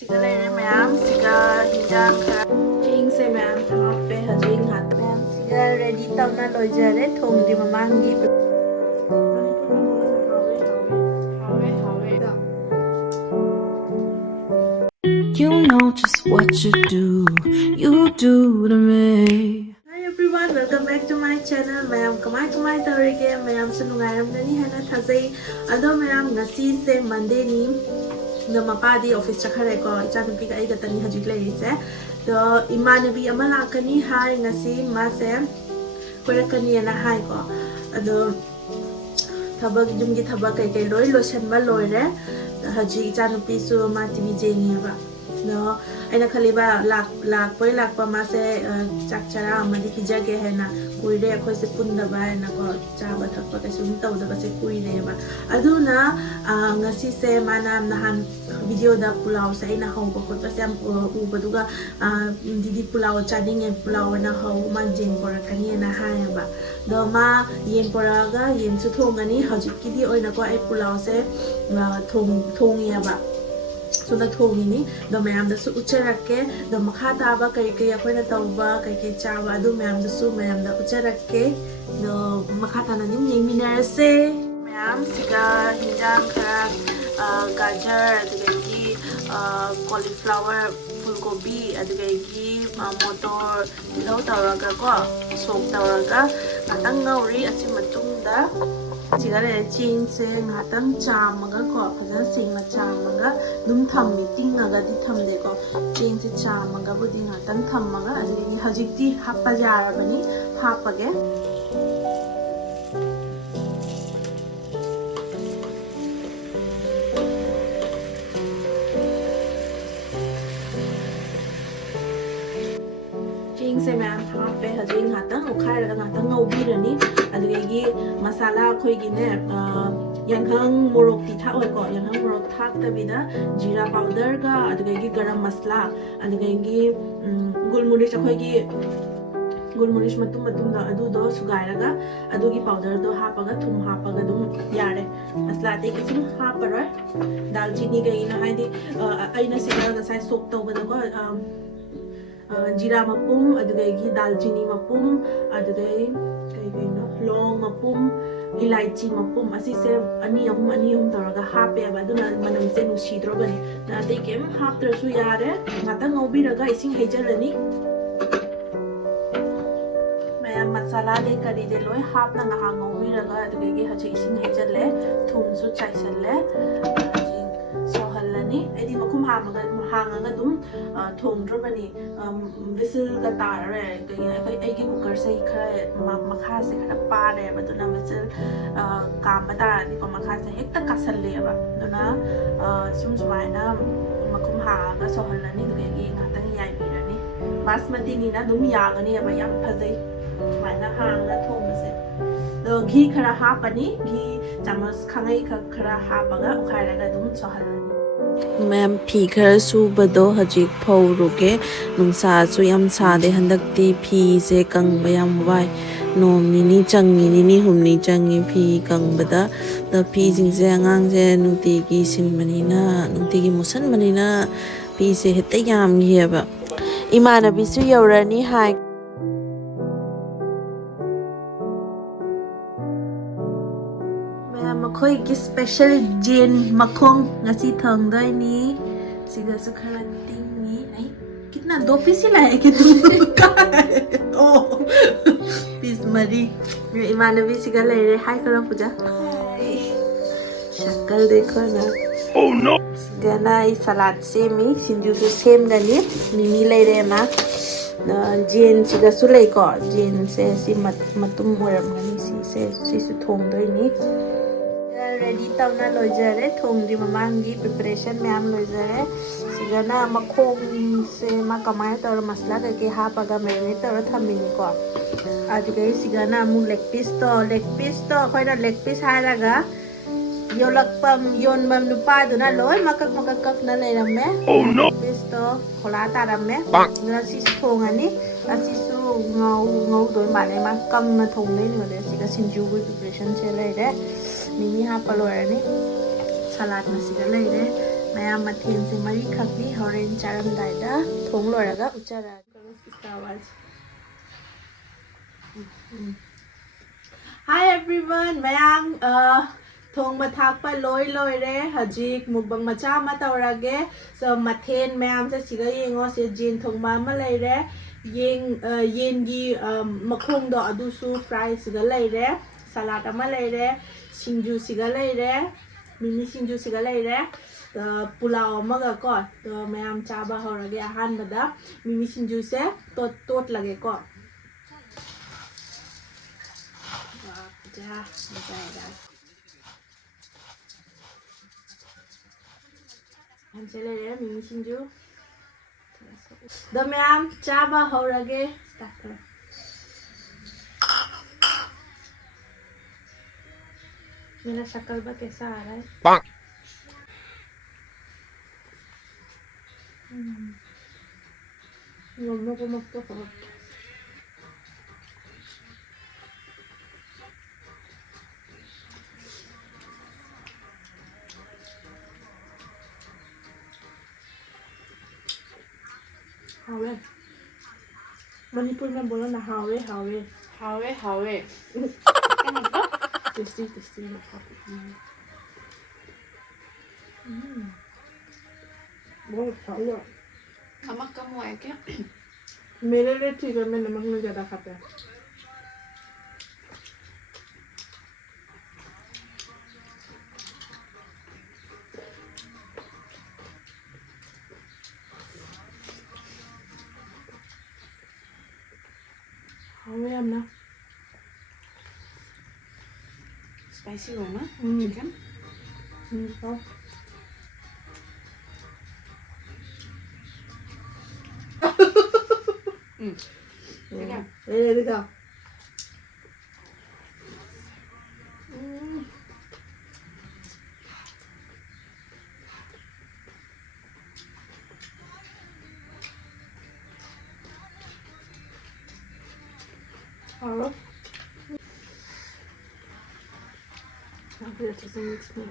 Siga lere ma'am, siga hinjang khara ching se ma'am thape hajing hat ma'am siga ready tawna loijare thong di mamangi You know just what you do to me. Hi everyone, welcome back to my channel. Ma'am kamai tarige ma'am sunungaram gani hana thazai ado ma'am ngasi se Monday ni the mapadi office chakhare ko ichanupi ka aiga tani hajik lai se to imanabi ama lakani hai ngasi ma se korakani na hai ko ado thabak jumgi thabak kai loi lotion ma loi re haji ichanupi su ma tv jengi ba no aina khaliba lak pa ma se chak chara amadi pijage hai na kuire akhoi se punda ba na ko chaba thakpa ka sum taw da ba se kuire ba aduna ngasi se manam nahan video da pulao sa ina hau ba ko pa se u baduga didi pulao chaning en pulao na hau man jeng por kani na ha ba do ma yen poraga yen su thongani hajik ki di oina ko ai pulao se thong ya ba so the thongini the ma'am the su ucharakke the makha taba kai kai akoina tawba kai kai chawa adu ma'am the su ma'am the ucharakke the makha tana nim yengminarase ma'am siga hinjang khara gajar adugagi cauliflower fulgobi adugagi motor tilo tawraga ko sok tawraga ngatang ngauri achi matungda chigare ching se ngatang chamaga ko phajana singna chamaga dum thammi tingaga di thamde ko ching se chamaga budi ngatang thammaga ajigi hajikti happa jarabani happage se ma'am thape hajing ngatang ukhai raga ngatang ngobirani adugegi masala khoi gi ne yanghang morok ti tha oi ko yanghang morok thak tabida jeera powder ga adugegi garam masala adugegi gulmurish khoi gi gulmurish matum da adu do sugai raga adugi powder do hapaga thum hapaga dum yare masala te ki sum hapara dalchini ga ina haidi aina siga ga sai sok tawba ko jeera mapum adugagi dalchini mapum adugai kai no long mapum ilaichi mapum asi se ani ahum taraga hape abaduna manam se nusidro bani na te kem haptra su yare ngata ngobi raga ising hejalani maya masala de kari de loi hapna nga ngobi raga adugagi hachi ising hejalle thum su chaisalle edi makum hanga dum thongdrobani whistle ga tarare kai aigi cooker sai khara makha se khara pare baduna whistle kam batara ko makha se hekta kasalle ba duna sum sumaina makum hanga sohalani dugi ngatang yai birani basmati ni na dum yagani ba yam phajai sumaina hanga thongse do ghi khara hapani ghi chamas khangai khara hapaga ukhairaga dum sohalani Ma'am phi khara subado hajik phauruge nungsa chu yam sade handakti phi se kangba yam wai nom ni changi ni humni changi phi kangbada da phi jing se angang je nuti gi simbani na nuti gi musan mani na phi se heta yam gi ba imana bi su yaurani hai khoi ki special jane makhong ngasi thang dai ni siga su khara ting ni nai kitna do piece la hai ki tu oh piece mari imanavi siga le re hi karo puja hi shakal dekho na oh no siga na salad se mi sinju su same gani mimi le re ma jane siga su le ko jane se si matum oram gani si su thong dai ni ready tawna loijare thong di mamangi preparation ma'am loijare sigana makhong se ma kamai tor masala ke hapaga marinate tor thamini ko adugai sigana mu leg piece to khoina leg piece haraga yolakpam yonbam nupa duna loi makak na leiramme oh no piece to khola taramme na si thongani asi su ngau doi male ma kam na thong le ni le siga sinju preparation se leire mimi hapa loirani salad na siga leire ꯃꯌꯥꯝ ꯃꯊꯦꯜꯁꯦ ꯃꯔꯤꯈꯛꯅꯤ ꯍꯣꯔꯦꯟ ꯆꯥꯔꯝꯗꯥꯏꯗ ꯊꯣꯡ ꯂꯣꯏꯔꯒ ꯎꯠꯆꯔꯛꯑꯒꯦ Hi everyone mayam thongba thakpa loire hajik mukbang macha ma taurage so mathen mayam se siga yengo se jin thongba ma leire yen gi makhong do adu su fry siga leire salad ama leire singju siga leire mini singju siga leire pulao amaga ko to mayam chaba horage ahan bada mini singju se tot lage ko Yeah, mini singju. The ma'am chaba horage starter. मेरा शक्ल बा कैसा आ रहा है? Mummy को मत तो करो. हावे मणिपुर में बोलो ना हावे हावे हावे हावे टेस्टी टेस्टी बहुत अच्छा हुआ नमक कम हुआ है क्या? मेरे लिए ठीक है मैं नमक नहीं ज़्यादा खाता है हावे हम ना स्पाइसी हो ना चिकन हाँ ये देखा Hello. Now we are just mix me.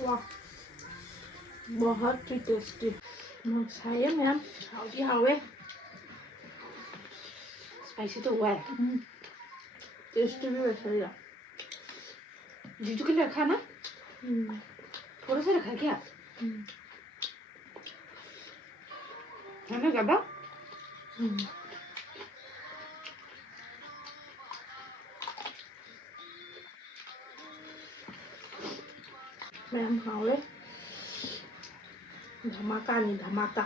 वाह बहुत ही टेस्टी saya मैम हाउजी हावे स्पाइसी तो हुआ है टेस्टी भी वैसा ही है जीजू के लिए रखा ना थोड़ा सा रखा क्या है ना ज्यादा मैम हावे धमाका नहीं धमाका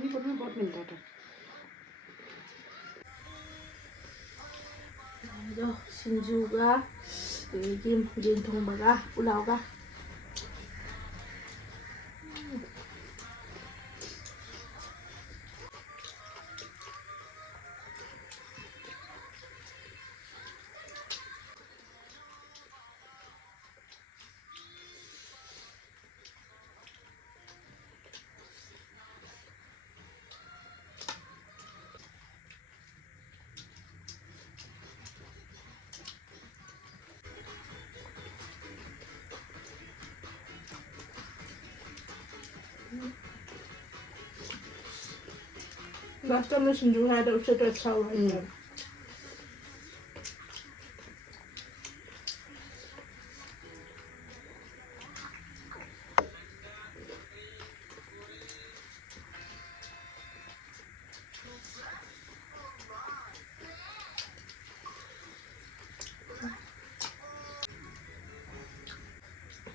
मणिपुर में बहुत मिलता था 이거 신주가 여기 통바가 올라오가 Last time Sinju had also that's how I did.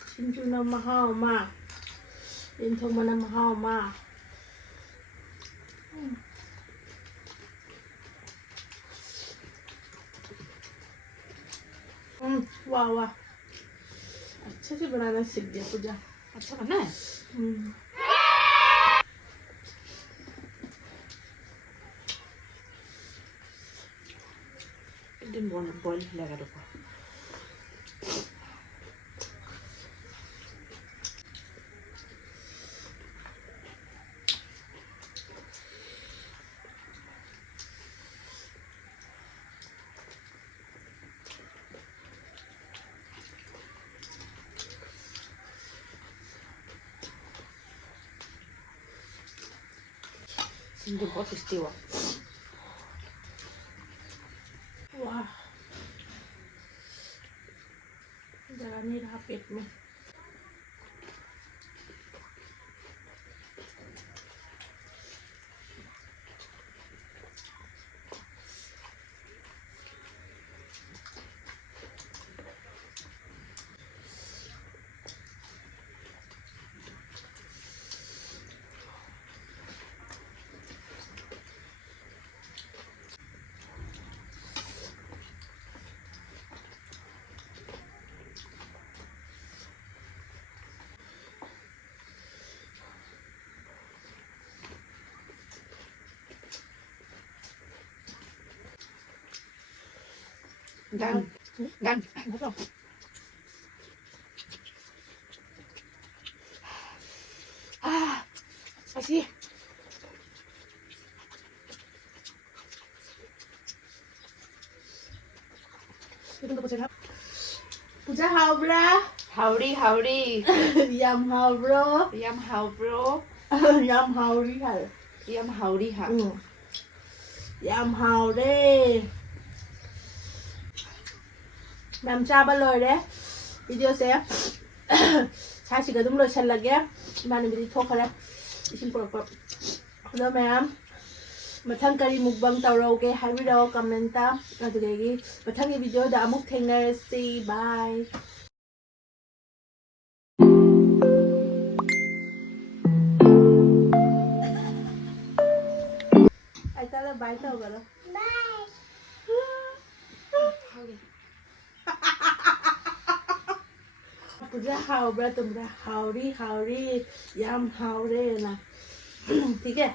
Sinju na mahal ma. Into mo na mahal ma. वाह वाह अच्छे से बनाना सीख गया पूजा अच्छा बना है एक दिन बॉईल लगा दो सिंजू बहुत टेस्टी हुआ वाह जरा नहीं रहा पेट में Dan spicy पूजा हाउ ब्रा howdy yum how bro yum how bro yum how đi hả yum howdy hả yum how đi ma'am चाबा लोरे वीडियो से सासी का तुम लोग चल लगे मैंने भी थोक खरे इसी पर हेलो मैम मथंग करी मुकबंग तौरोगे हाइबिरो कमेंटा अदुगेगी मथंग की वीडियो दा अमुक थेंगनरसी बाय आई चलो बाय तो करो पूजा हाउ ब्रा तुम हाउरी हाउरी यम हाउरे ना ठीक है